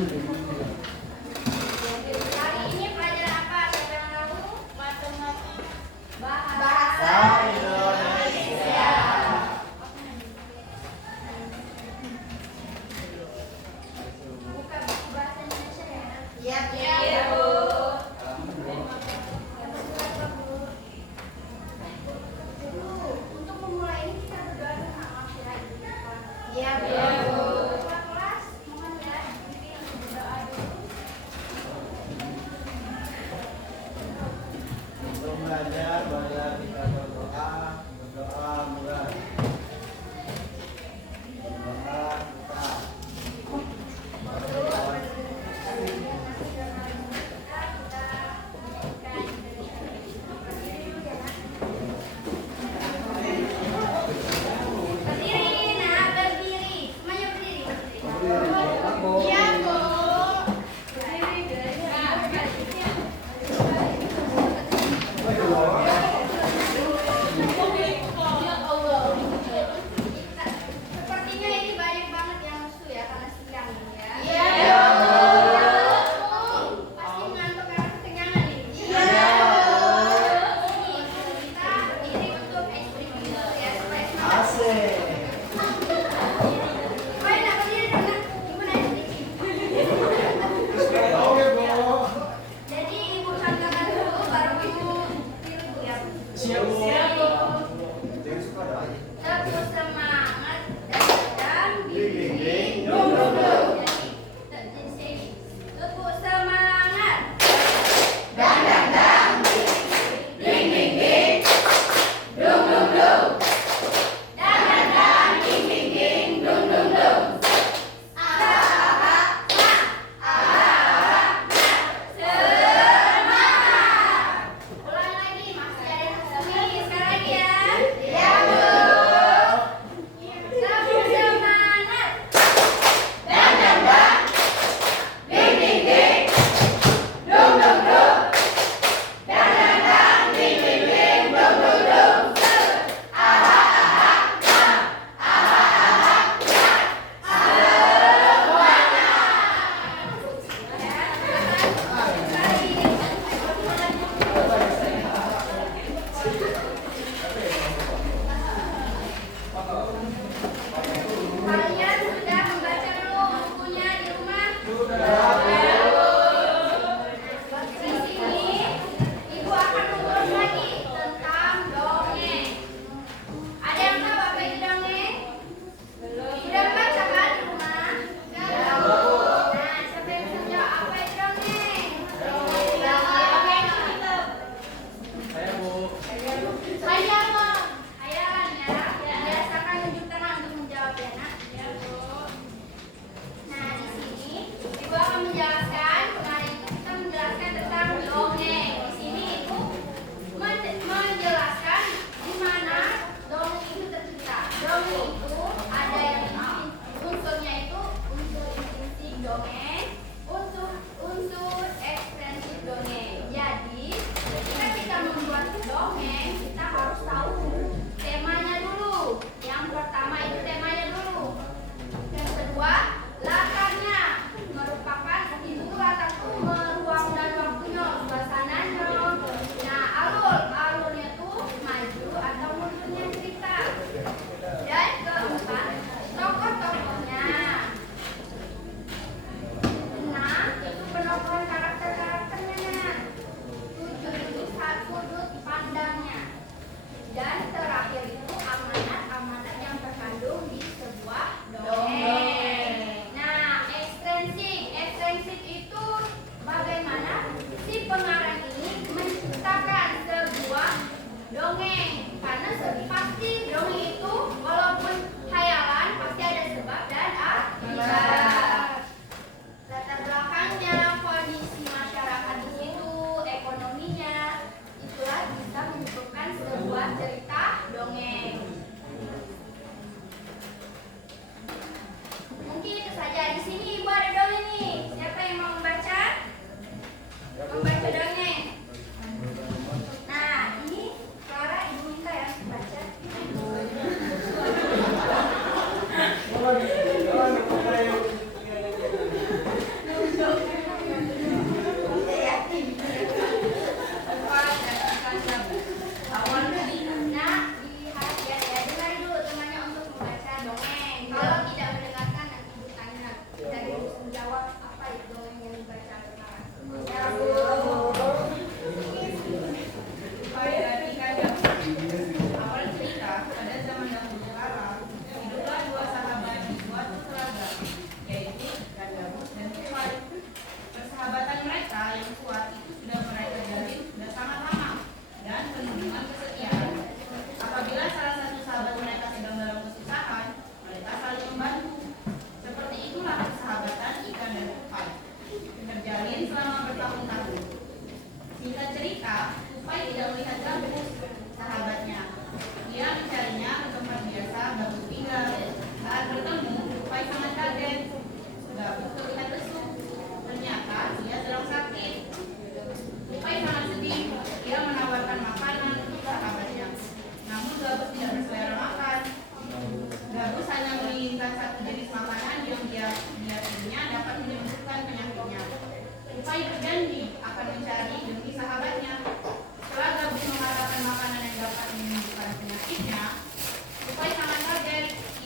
Hari ini pelajaran apa? Siapa yang tahu? Matematika. Bahasa Indonesia. Buka buku bahasa Indonesia ya? Iya, iya, Bu. Untuk memulai ini kita berdoa dengan Allah. Iya, Bu. Kelas, mohon ya. Berdoa dulu. Untuk belajar, kita berdoa mulai. Berdoa kita. Berdiri, nah berdiri. Semuanya berdiri. Iya, Bu. Sepertinya ini banyak banget yang lucu ya karena siang ini ya. Iya. Pasti ngantuk karena kekenyangan ini. Iya. Kita berdiri untuk es krim dulu ya supaya semangat. Asik. Oh, enak berdiri karena gimana es krim? Oke, Bu. Jadi ibu sanggakan dulu baru ibu tiru Bu ya. Siap, Bu. Jangan suka doa aja. Teguh semangat dan bimbing dong. Jadi sini. Teguh semangat dan bimbing dong. Dan bimbing dong. Semangat. Ulang lagi, masih ada yang semi. Sekali lagi ya. Iya, Bu. Teguh semangat dan bimbing dong. Dan bimbing dong. Kalian sudah membaca belum bukunya di rumah? Di sini ibu akan mengulas lagi tentang dongeng. Ada yang tahu apa itu dongeng? Sudah membaca kan di rumah? Nah, siapa yang bisa jawab apa itu dongeng? Dongeng itu Saya, Bu. hayalan ya. Biasakan tunjuk tangan untuk menjawab ya, Nak. Nah, di sini ibu akan menjelaskan. Kemarin itu kita menjelaskan tentang dongeng. Di sini ibu menjelaskan di mana dongeng itu tercipta. Dongeng itu ada yang unsurnya itu unsur intrinsik dongeng, unsur ekstensif dongeng. Jadi, ketika kita membuat dongeng, kita harus tahu temanya dulu. Yang pertama itu temanya dulu. Yang kedua, latarnya merupakan itu latar itu ruang dan waktunya, suasananya. Nah, alurnya tuh maju atau mundurnya cerita. Dan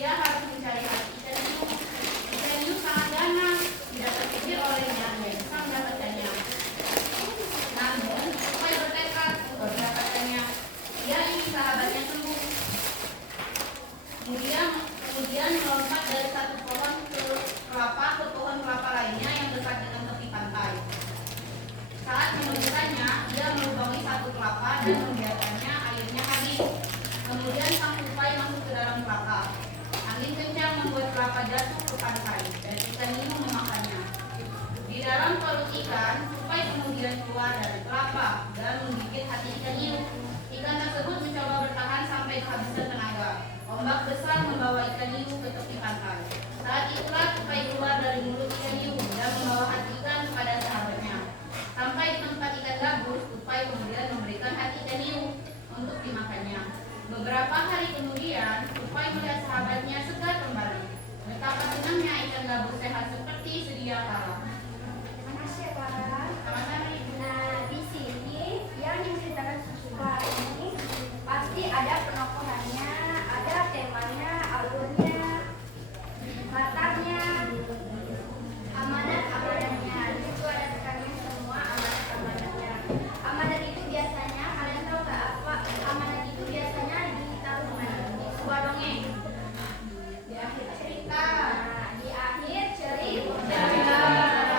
dia harus mencari hati ikan hiu. Ikan hiu sangat ganas, tidak terpikir olehnya dia bisa mendapatkannya. Namun, supaya bertekad untuk mendapatkannya, dia ingin sahabatnya sembuh. Kemudian melompat dari satu pohon kelapa ke pohon kelapa lainnya yang dekat dengan tepi pantai. Saat menemukannya, dia melubangi satu kelapa dan membiarkannya airnya habis. Kemudian sang tupai masuk ke dalam kelapa. Angin kencang membuat kelapa jatuh ke pantai dan ikan hiu memakannya. Di dalam perut ikan, tupai kemudian keluar dari kelapa dan menggigit hati ikan hiu. Ikan tersebut mencoba bertahan sampai kehabisan tenaga. Ombak besar membawa ikan hiu ke tepi pantai. Saat itulah tupai keluar dari mulut ikan hiu dan membawa hati ikan kepada sahabatnya. Sampai di tempat ikan gabus, tupai kemudian memberikan hati ikan hiu untuk dimakannya. Beberapa hari kemudian, tupai melihat sahabatnya segar kembali. Betapa senangnya ikan gabus sehat seperti sedia kala. Makasih ya, Pak. Sama-sama, Ibu. Nah, di sini yang diceritakan Susupa ini pasti ada penokohannya, ada temanya, alurnya, latarnya, amanat-amanatnya. Di situ ada tekannya semua amanat-amanatnya. Amanat itu biasanya, kalian tahu nggak apa? Amanat itu biasanya ditaruh di mana? Di sebuah dongeng. Di akhir cerita. Nah, di akhir cerita.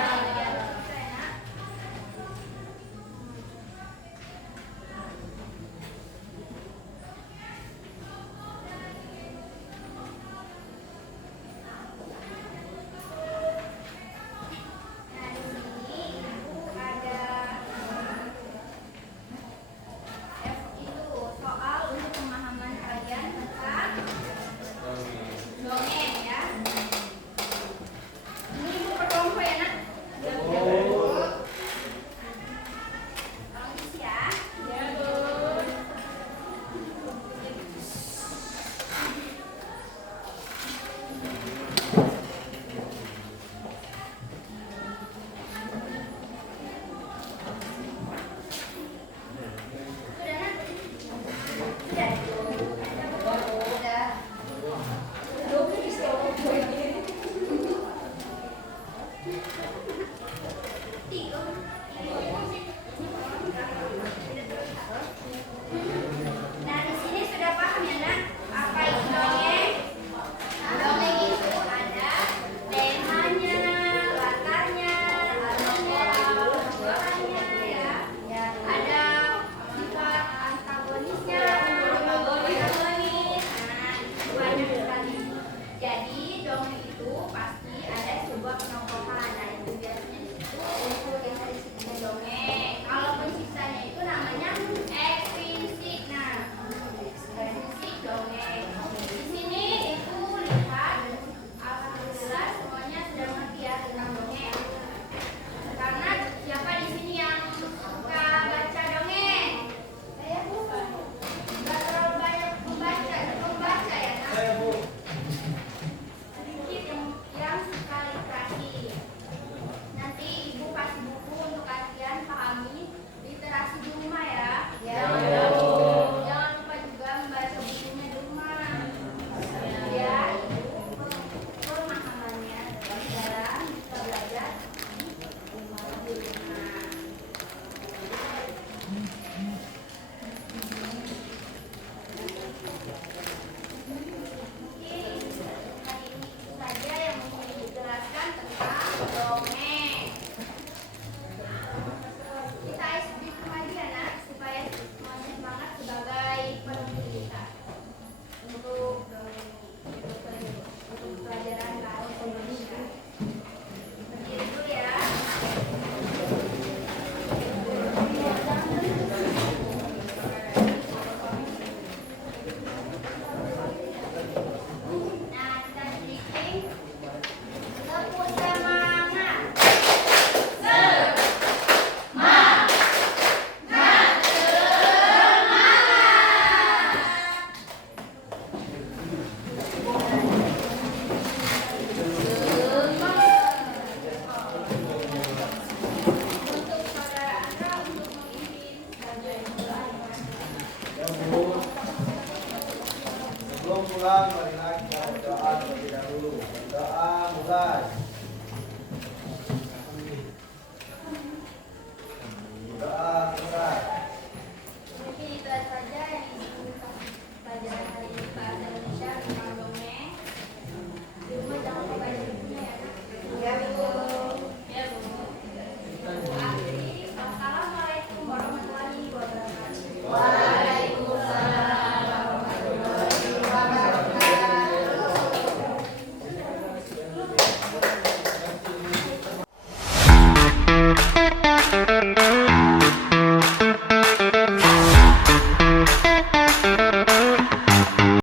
pulang, marilah kita berdoa terlebih dahulu. Doa mulai.